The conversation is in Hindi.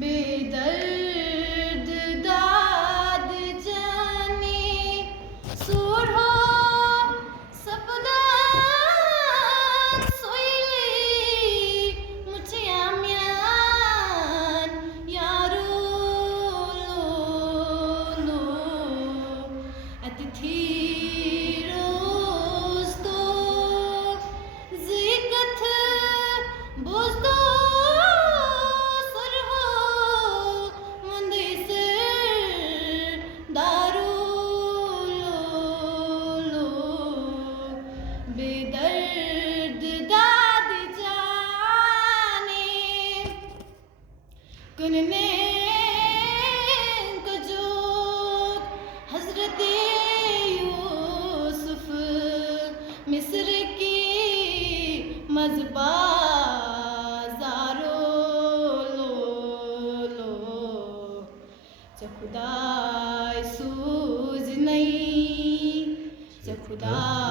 बेदर्द दाद जाने सूढ़ो सपदान सोईली मुझे आम्यान यारो लो लो अतिथि रोस्तो जिकथ बोस्तो बेदर्द दाद जाने कुनने कजो हजरत यूसुफ मिस्र की मज़बाज़ारो लो लो खुदाई सूझ नहीं खुदा